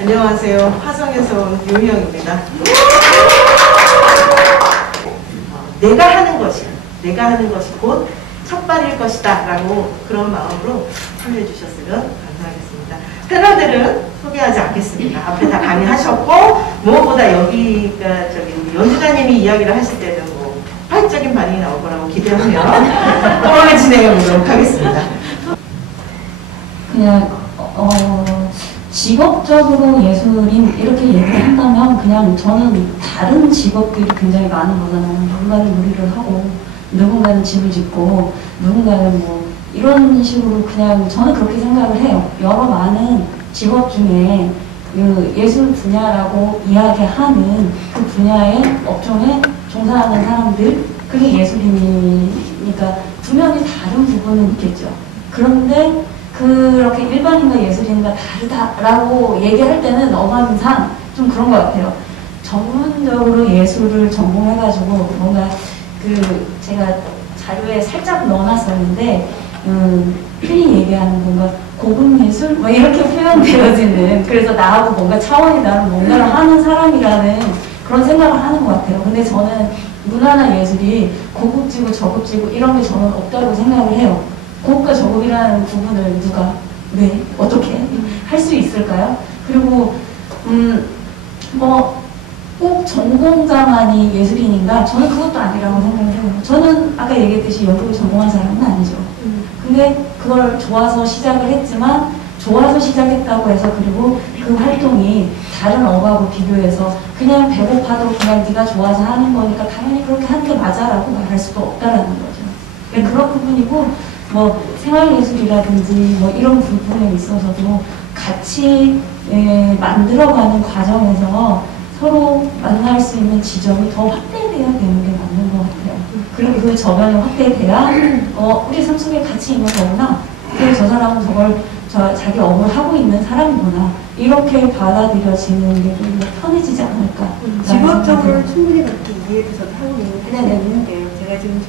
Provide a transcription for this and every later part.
안녕하세요. 화성에서 온 유미영입니다. 내가 하는 것이 곧 첫발일 것이다 라고 그런 마음으로 참여해 주셨으면 감사하겠습니다. 패널들은 소개하지 않겠습니다. 앞에 다 강의하셨고, 무엇보다 여기가 우리 연주자님이 이야기를 하실 때는 뭐 파이적인 반응이 나올 거라고 기대하며 토론을 진행해 보도록 하겠습니다. 그냥 직업적으로 예술인 이렇게 얘기를 한다면 그냥 저는 다른 직업들이 굉장히 많은 거잖아요. 누군가는 요리를 하고 누군가는 집을 짓고 누군가는 뭐 이런 식으로 그냥 저는 그렇게 생각을 해요. 여러 많은 직업 중에 그 예술 분야라고 이야기하는 그 분야의 업종에 종사하는 사람들, 그게 예술인이니까 두 명이 다른 부분은 있겠죠. 그런데 그렇게 일반인과 예술인과 다르다라고 얘기할 때는 어감상 좀 그런 것 같아요. 전문적으로 예술을 전공해가지고 뭔가 제가 자료에 살짝 넣어놨었는데 흔히 얘기하는 뭔가 고급 예술 뭐 이렇게 표현되어지는, 그래서 나하고 뭔가 차원이 다른 뭔가를 하는 사람이라는 그런 생각을 하는 것 같아요. 근데 저는 문화나 예술이 고급지고 저급지고 이런 게 저는 없다고 생각을 해요. 고급과 저급이라는 구분을 누가 왜 어떻게 할 수 있을까요? 그리고 뭐 꼭 전공자만이 예술인인가? 저는 그것도 아니라고 생각을 해요. 저는 아까 얘기했듯이 연극을 전공한 사람은 아니죠. 근데 그걸 좋아서 시작을 했지만, 좋아서 시작했다고 해서 그리고 그 활동이 다른 업하고 비교해서 그냥 배고파도 그냥 네가 좋아서 하는 거니까 당연히 그렇게 하는 게 맞아라고 말할 수도 없다라는 거죠. 그러니까 그런 부분이고, 뭐 생활예술이라든지 뭐 이런 부분에 있어서도 같이 만들어가는 과정에서 서로 만날 수 있는 지점이 더 확대돼야 되는 게 맞는 것 같아요. 그리고 그 저변이 확대돼야 우리 삶 속에 같이 있는 거구나, 그리고 저 사람은 저걸 자기 업을 하고 있는 사람이구나, 이렇게 받아들여지는 게 좀 더 편해지지 않을까. 직업적으로 충분히 그렇게 이해도 저도 하고 있는데요. 제가 지금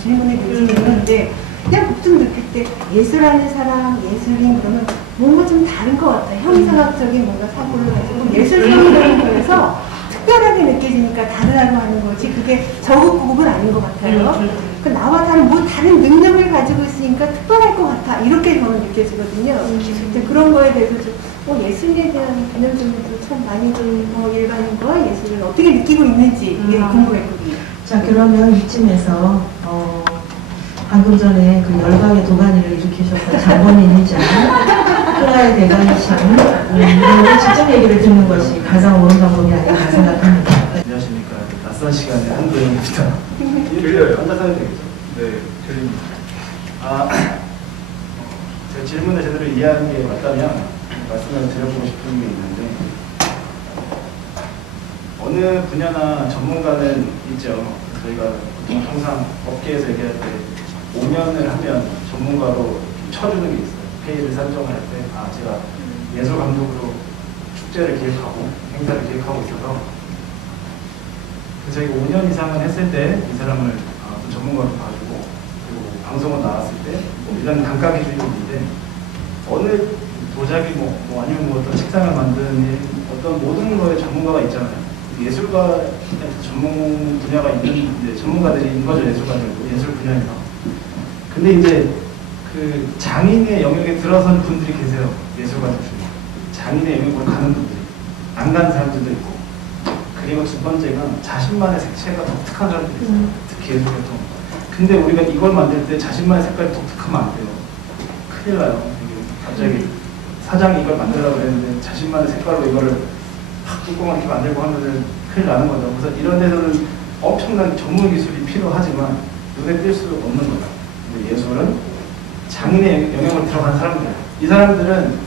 질문을 드리는데 그냥 좀 느낄 때 예술하는 사람, 예술인 그러면 뭔가 좀 다른 것 같아요. 형이상학적인 뭔가 사고를 가지고 예술성이라는 거에서 특별하게 느껴지니까 다르다고 하는 거지, 그게 저급 고급은 아닌 것 같아요. 그 나와 다른 능력을 가지고 있으니까 특별할 것 같아, 이렇게 저는 느껴지거든요. 그런 거에 대해서 좀 예술에 대한 개념적으로도 참 많이 좀 일반인과 예술을 어떻게 느끼고 있는지 궁금했거든요. 자, 그러면 이쯤에서 방금 전에 그 열강의 도가니를 일으키셨던 장본인이자 프라의 대가이신 이분의 직접 얘기를 듣는 것이 가장 옳은 방법이 아닌가 생각합니다. 안녕하십니까. 낯선 시간에 한도영입니다. 들려요? 혼자 사는 되겠죠? 네, 들립니다. 제가 질문을 제대로 이해하는 게 맞다면 말씀을 드려보고 싶은 게 있는데, 어느 분야나 전문가는 있죠. 저희가 보통 항상 업계에서 얘기할 때 5년을 하면 전문가로 쳐주는 게 있어요. 회의를 산정을 할 때, 제가 예술 감독으로 축제를 기획하고 행사를 기획하고 있어서 저희가 5년 이상을 했을 때 이 사람을 전문가로 봐주고, 그리고 방송을 나왔을 때 일단 단가 기준이 있는데, 어느 도자기 아니면 어떤 책상을 만드는 일, 어떤 모든 거에 전문가가 있잖아요. 예술가 전문 분야가 있는 전문가들인 거죠. 예술 분야에서. 근데 이제 그 장인의 영역에 들어선 분들이 계세요. 예술가들 중에 장인의 영역으로 가는 분들이, 안 가는 사람들도 있고, 그리고 두 번째가 자신만의 색채가 독특한 사람들이 있어요. 특히 예술활동. 근데 우리가 이걸 만들 때 자신만의 색깔이 독특하면 안 돼요. 큰일 나요. 갑자기 사장이 이걸 만들려고 그랬는데 자신만의 색깔로 이거를 탁 뚜껑을 이렇게 만들고 하면은 큰일 나는 거죠. 그래서 이런 데서는 엄청난 전문 기술이 필요하지만 눈에 띌 수 없는 거죠. 근데 예술은 장인의 영역을 들어간 사람들이에요. 이 사람들은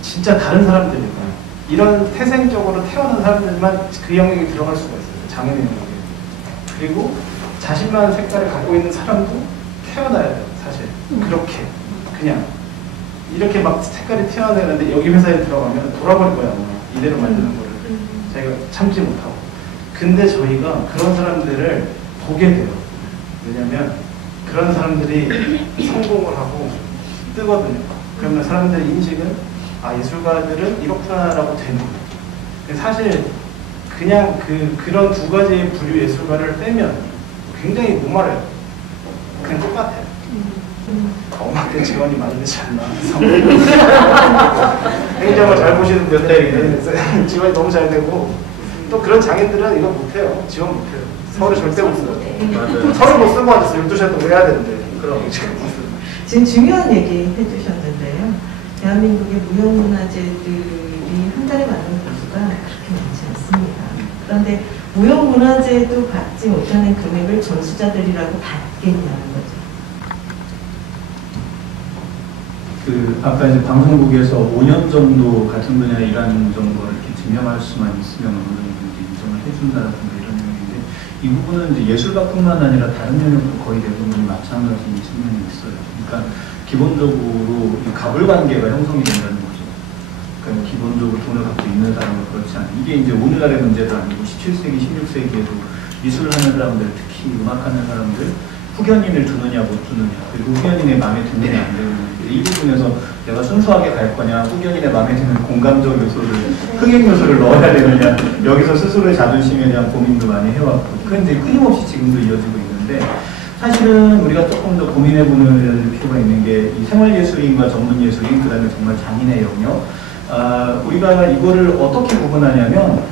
진짜 다른 사람들이니까, 이런 태생적으로 태어난 사람들만 그 영역에 들어갈 수가 있어요. 장인의 영역에. 그리고 자신만의 색깔을 갖고 있는 사람도 태어나야 돼요. 사실 그렇게 그냥 이렇게 막 색깔이 튀어나오는데 여기 회사에 들어가면 돌아버릴 거야. 이대로 만드는 거를 자기가 참지 못하고. 근데 저희가 그런 사람들을 보게 돼요. 왜냐면 그런 사람들이 성공을 하고 뜨거든요. 그러면 사람들의 인식은 아, 예술가들은 이렇구나라고 되는 거예요. 사실 그냥 그런 두 가지의 부류 예술가를 빼면 굉장히 목마르요. 그냥 똑같아요. 엄마한테 지원이 많이 되지 않나. 행정을 잘 보시는 몇 대리는 지원이 너무 잘 되고, 또 그런 장인들은 이거 못해요. 지원 못해요. 서울에 절대 못 써요. 맞아요. 서울 못 쓰고 앉았어요. 12시간 동안 해야 되는데. 그럼 지금 중요한 얘기 해주셨는데요. 대한민국의 무형문화재들이 한 달에 받는 보수가 그렇게 많지 않습니다. 그런데 무형문화재도 받지 못하는 금액을 전수자들이라고 받겠냐는 거죠. 아까 이제 방송국에서 5년 정도 같은 분야에 일하는 정도를 이렇게 증명할 수만 있으면 어느 정도 이제 인정을 해준다든가 이런 내용인데, 이 부분은 이제 예술가뿐만 아니라 다른 영역도 거의 대부분이 마찬가지인 측면이 있어요. 그러니까 기본적으로 이 가불관계가 형성이 된다는 거죠. 그러니까 기본적으로 돈을 갖고 있는 사람은 그렇지 않아요. 이게 이제 오늘날의 문제도 아니고 17세기, 16세기에도 미술하는 사람들, 특히 음악하는 사람들, 후견인을 주느냐 못 주느냐, 그리고 후견인의 마음에 드느냐 안 드느냐, 이 부분에서 내가 순수하게 갈 거냐, 후견인의 마음에 드는 공감적 요소를, 흥행 요소를 넣어야 되느냐, 여기서 스스로의 자존심에 대한 고민도 많이 해왔고, 그런데 끊임없이 지금도 이어지고 있는데, 사실은 우리가 조금 더 고민해보는 필요가 있는 게 이 생활예술인과 전문예술인, 그 다음에 정말 장인의 영역, 우리가 이거를 어떻게 구분하냐면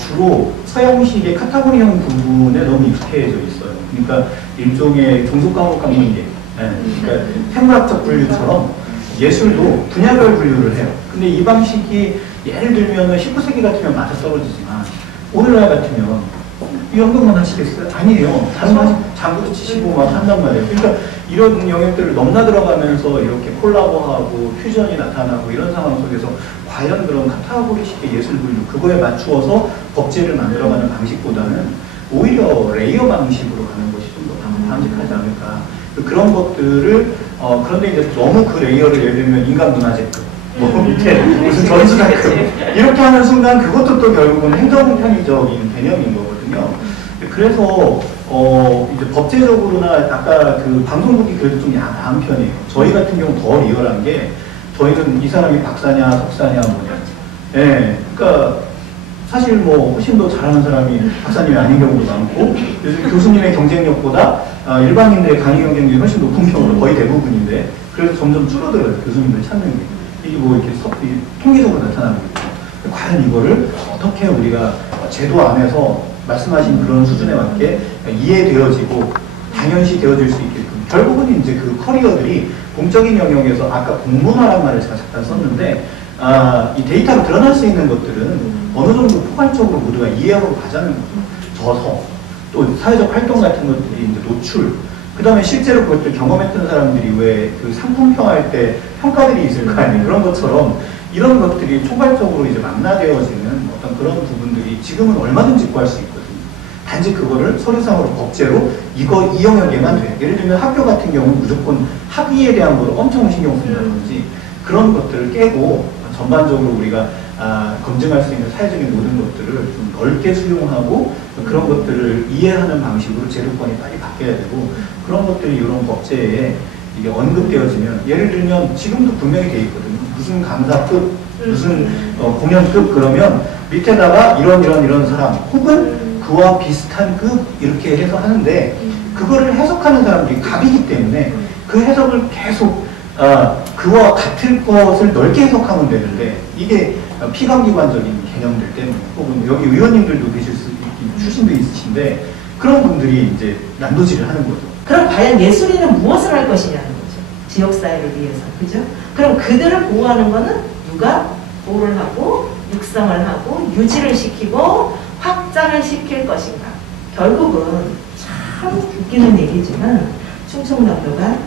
주로 서양식의 카테고리형 부분에 너무 익숙해져 있어요. 그러니까 일종의 종속과목 강문계, 그러니까 생물학적 분류처럼 예술도 분야별 분류를 해요. 근데 이 방식이 예를 들면 19세기 같으면 맞아 떨어지지만 오늘날 같으면 이 연극만 하시겠어요? 아니에요. 다른 장구도 치시고 막 한단 말이에요. 그러니까 이런 영역들을 넘나들어가면서 이렇게 콜라보하고 퓨전이 나타나고 이런 상황 속에서 과연 그런 카테고리식의 예술 분류, 그거에 맞추어서 법제를 만들어가는 방식보다는 오히려 레이어 방식으로 가는 것이 좀 더 바람직하지 않을까. 그런 것들을 그런데 이제 너무 그 레이어를 예를 들면 인간 문화재급, 뭐 밑에 무슨 전수자급 이렇게 하는 순간 그것도 또 결국은 행정편의적인 개념인 거거든요. 그래서 이제 법제적으로나 아까 그 방송국이 그래도 좀 야한 편이에요. 저희 같은 경우 더 리얼한 게 저희는 이 사람이 박사냐 석사냐 뭐냐. 예, 그러니까 사실 뭐 훨씬 더 잘하는 사람이 박사님이 아닌 경우도 많고, 요즘 교수님의 경쟁력보다 일반인들의 강의 경쟁력이 훨씬 높은 경우도 거의 대부분인데, 그래서 점점 줄어들어요. 교수님들 찾는 게. 이게 뭐 이렇게 통계적으로 나타나는 거죠. 과연 이거를 어떻게 우리가 제도 안에서 말씀하신 그런 수준에 맞게 이해되어지고 당연시 되어질 수 있게끔, 결국은 이제 그 커리어들이 공적인 영역에서, 아까 공문화란 말을 제가 잠깐 썼는데, 이 데이터로 드러날 수 있는 것들은 어느 정도 포괄적으로 모두가 이해하고 가자는 거죠. 저서, 또 사회적 활동 같은 것들이 이제 노출, 그 다음에 실제로 그것들 경험했던 사람들이 왜 그 상품 평할 때 평가들이 있을 거 아니에요. 그런 것처럼 이런 것들이 총괄적으로 이제 만나되어지는 어떤 그런 부분들이 지금은 얼마든지 구할 수 있거든요. 단지 그거를 서류상으로 법제로 이 영역에만 돼. 예를 들면 학교 같은 경우는 무조건 학위에 대한 걸 엄청 신경 쓴다든지 그런 것들을 깨고 전반적으로 우리가 검증할 수 있는 사회적인 모든 것들을 좀 넓게 수용하고 그런 것들을 이해하는 방식으로 제도권이 빨리 바뀌어야 되고, 그런 것들이 이런 법제에 이게 언급되어지면, 예를 들면 지금도 분명히 돼 있거든요. 무슨 강사급, 무슨 공연급, 그러면 밑에다가 이런 사람 혹은 그와 비슷한 급 이렇게 해서 하는데, 그거를 해석하는 사람들이 갑이기 때문에 그 해석을 계속 그와 같을 것을 넓게 해석하면 되는데, 이게 피감기관적인 개념들 때문에, 혹은 여기 의원님들도 계실 수 있고 출신도 있으신데 그런 분들이 이제 난도질을 하는 거죠. 그럼 과연 예술인은 무엇을 할 것이냐는 거죠. 지역사회를 위해서. 그죠? 그럼 그들을 보호하는 거는 누가 보호를 하고 육성을 하고 유지를 시키고 확장을 시킬 것인가. 결국은 참 웃기는 얘기지만 충청남도가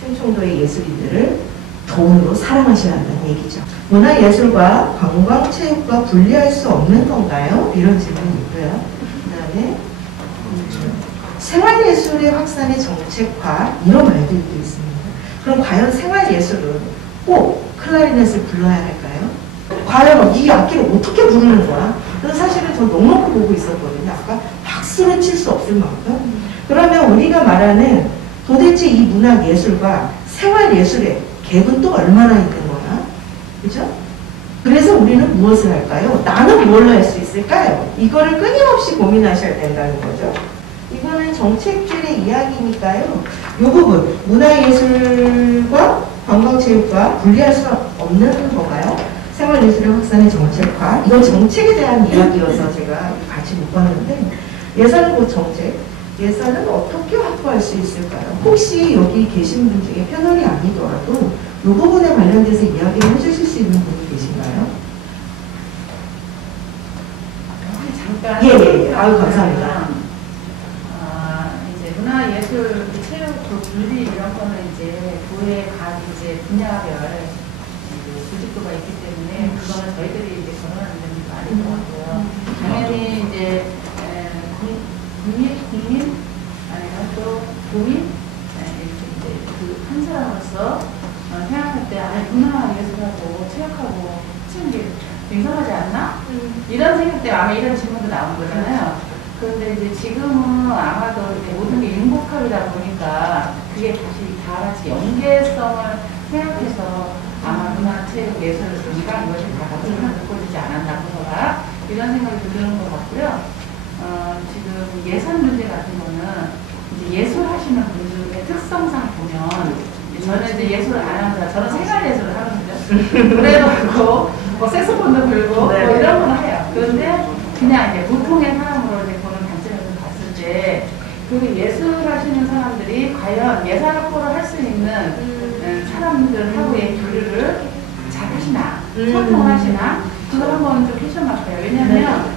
충청도의 예술인들을 돈으로 사랑하셔야 한다는 얘기죠. 문화예술과 관광체육과 분리할 수 없는 건가요? 이런 질문이 있고요. 그 다음에 생활예술의 확산의 정책화, 이런 말들도 있습니다. 그럼 과연 생활예술은 꼭 클라리넷을 불러야 할까요? 과연 이 악기를 어떻게 부르는 거야? 그래서 사실은 저 넉넉히 보고 있었거든요. 아까 박수를 칠 수 없을 만큼. 그러면 우리가 말하는 도대체 이 문화예술과 생활예술의 갭은 또 얼마나 있는 거야? 그죠? 그래서 우리는 무엇을 할까요? 나는 뭘 할 수 있을까요? 이거를 끊임없이 고민하셔야 된다는 거죠. 이거는 정책들의 이야기니까요. 이 부분, 문화예술과 관광체육과 분리할 수 없는 건가요? 생활예술의 확산의 정책화. 이건 정책에 대한 이야기여서 제가 같이 못 봤는데, 예산은 곧 정책. 예산은 어떻게 확보할 수 있을까요? 혹시 여기 계신 분 중에 패널이 아니더라도 이 부분에 관련돼서 이야기를 해주실 수 있는 분이 계신가요? 잠깐. 예. 아유, 감사합니다. 이제 문화예술, 체육, 분리 이런 거는 이제 교회 각 이제 분야별 조직도가 있기 때문에 그거는 저희들이 이제 거론하는 게 아닌 것 같고요. 당연히 이제 국민 아니면 또 교민 이렇게 이제 그 한 사람으로서 생각할 때 문화예술하고 체육하고 치는 게 이상하지 않나? 이런 생각 때문에 아마 이런 질문도 나온 거잖아요. 그런데 이제 지금은 아마도 이제 모든 게 융복합이다 보니까 그게 다시 다 같이 연계성을 생각해서 아마 문화, 체육, 예술, 그러니까 이것이 다 같이 묶어지지 않았나 보다 이런 생각이 드는 것 같고요. 지금 예산 문제 같은 거는 이제 예술 하시는 분들의 특성상 보면 저는 이제 예술 안 합니다. 저는 생활 예술을 하거든요. 노래도 하고 뭐 색소폰도 불고 뭐 이런 건 해요. 그런데 그냥 이제 보통의 사람으로 이제 보는 관점에서 봤을 때 그 예술 하시는 사람들이 과연 예산 확보를 할 수 있는 사람들하고의 교류를 잘 하시나 소통을 하시나 그걸 한번 좀 퀘스천 마크예요. 왜냐하면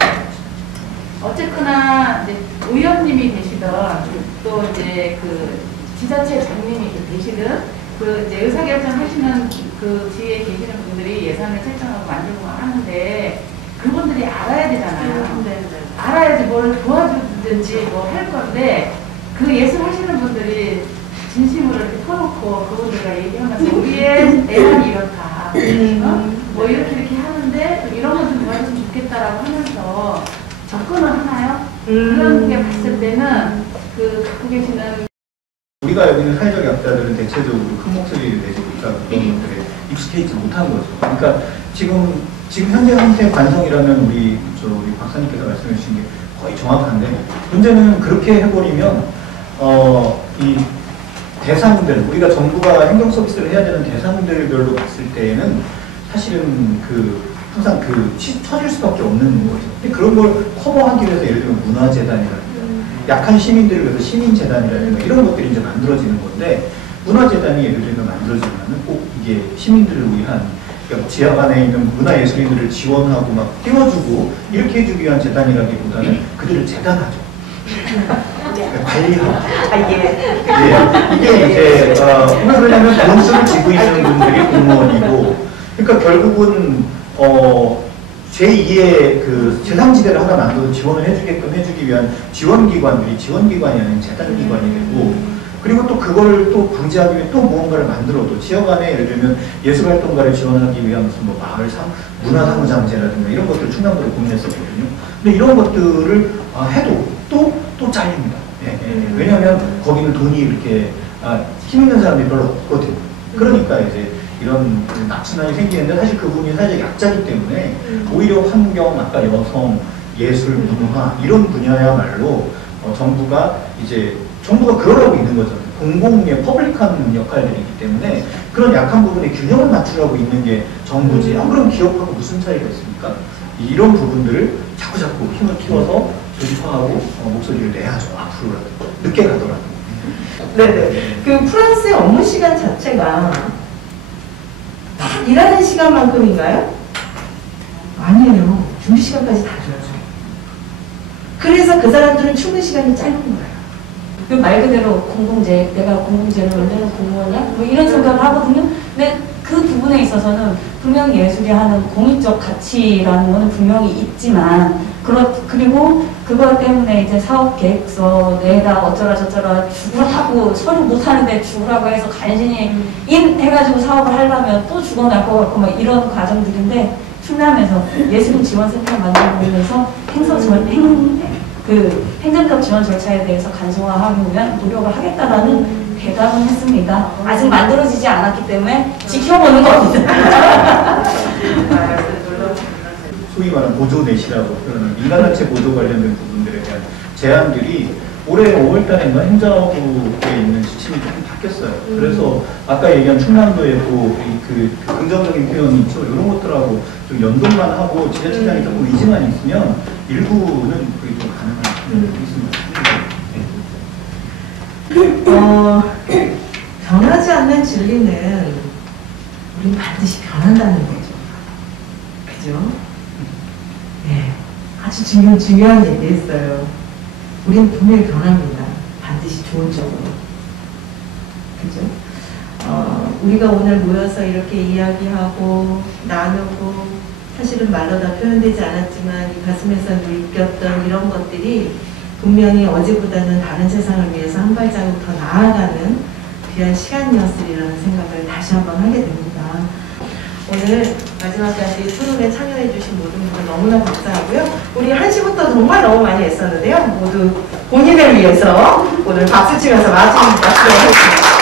어쨌거나 이제 의원님이 계시던 또 이제 그 지자체 장님이 계시든 그 이제 의사결정 하시는 그 지에 계시는 분들이 예산을 책정하고 만들고 하는데 그분들이 알아야 되잖아요. 알아야지 뭘 도와주든지 뭐 할 건데 그 예술 하시는 분들이 진심으로 이렇게 터놓고 그분들과 얘기하면서 우리의 예산이 이렇다. 뭐 이렇게 하는데 이런 거 좀 도와줬으면 좋겠다라고 하면서 접근을 하나요? 그런 게 봤을 때는 그 갖고 계시는 우리가 여기 있는 사회적 약자들은 대체적으로 큰 목소리를 내지 못하고 그런 것들에 익숙해있지 못한 거죠. 그러니까 지금 현재 상태의 관성이라면 우리 박사님께서 말씀해 주신 게 거의 정확한데 문제는 그렇게 해버리면 이 대상들 우리가 정부가 행정 서비스를 해야 되는 대상들별로 봤을 때에는 사실은 항상 처질 수밖에 없는 거죠. 근데 그런 걸 커버하기 위해서 예를 들면 문화재단이라든가 약한 시민들을 위해서 시민재단이라든가 이런 것들이 이제 만들어지는 건데 문화재단이 예를 들면 만들어지면은 꼭 이게 시민들을 위한 그러니까 지역 안에 있는 문화예술인들을 지원하고 막 띄워주고 이렇게 해주기 위한 재단이라기보다는 그들을 재단하죠. 관리하고. 이게 이제 왜 그러냐면 돈수를 쥐고 있는 분들이 공무원이고 그러니까 결국은 제2의 그 제3지대를 하나 만들어서 지원을 해주게끔 해주기 위한 지원기관들이 지원기관이 아닌 재단기관이 되고 그리고 또 그걸 또 방지하기 위해 또 무언가를 만들어도 지역 안에 예를 들면 예술활동가를 지원하기 위한 무슨 뭐 마을상 문화사무장제라든가 이런 것들 충남도로 고민했었거든요. 근데 이런 것들을 해도 또 잘립니다. 왜냐하면 거기는 돈이 이렇게 힘 있는 사람들이 별로 없거든요. 그러니까 이제 이런 낙순환이 생기는데 사실 그분이 사실 약자이기 때문에 오히려 환경, 아까 여성, 예술, 문화 이런 분야야말로 정부가 그러려고 있는 거잖아요. 공공의 퍼블릭한 역할들이기 때문에 그런 약한 부분에 균형을 맞추려고 있는 게 정부지. 그럼 기업하고 무슨 차이가 있습니까? 이런 부분들을 자꾸 힘을 키워서 조직화하고 목소리를 내야죠. 앞으로라도. 늦게 가더라도. 네네. 그 프랑스의 업무 시간 자체가 일하는 시간만큼인가요? 아니에요. 준비 시간까지 다 줘야죠. 그래서 그 사람들은 출근 시간이 짧은 거예요. 그 말 그대로 공공재, 내가 공공재를 만드는 공무원이야? 뭐 이런 생각을 하거든요. 근데 그 부분에 있어서는 분명히 예술이 하는 공익적 가치라는 거는 분명히 있지만 그리고 그것 때문에 이제 사업 계획서 내가 어쩌라 저쩌라 죽으라고 서류 못하는데 죽으라고 해서 간신히 해가지고 사업을 하려면 또 죽어날 것 같고 막 이런 과정들인데 충남에서 예술인 지원센터 만들면서 행정적 지원 절차에 대해서 간소화하기 위한 노력을 하겠다라는 대답은 했습니다. 아직 만들어지지 않았기 때문에 지켜보는 겁니다. 소위 말하는 보조 넷이라고 표현하는 민간단체 보조 관련된 부분들에 대한 제안들이 올해 5월달인가 행정부에 있는 지침이 조금 바뀌었어요. 그래서 아까 얘기한 충남도의 그 긍정적인 표현이 있죠. 이런 것들하고 좀 연동만 하고 지자체장이 조금 의지만 있으면 일부는 그게 좀 가능한 있습니다. 변하지 않는 진리는 우린 반드시 변한다는 거죠. 그죠? 네, 아주 중요한 얘기했어요. 우린 분명히 변합니다. 반드시 좋은 쪽으로. 그죠? 우리가 오늘 모여서 이렇게 이야기하고 나누고 사실은 말로 다 표현되지 않았지만 이 가슴에서 느꼈던 이런 것들이 분명히 어제보다는 다른 세상을 위해서 한 발자국 더 나아가는 귀한 시간이었으리라는 생각을 다시 한번 하게 됩니다. 오늘 마지막까지 토론에 참여해주신 모든 분들 너무나 감사하고요. 우리 1시부터 정말 너무 많이 애썼는데요. 모두 본인을 위해서 오늘 박수 치면서 마치겠습니다.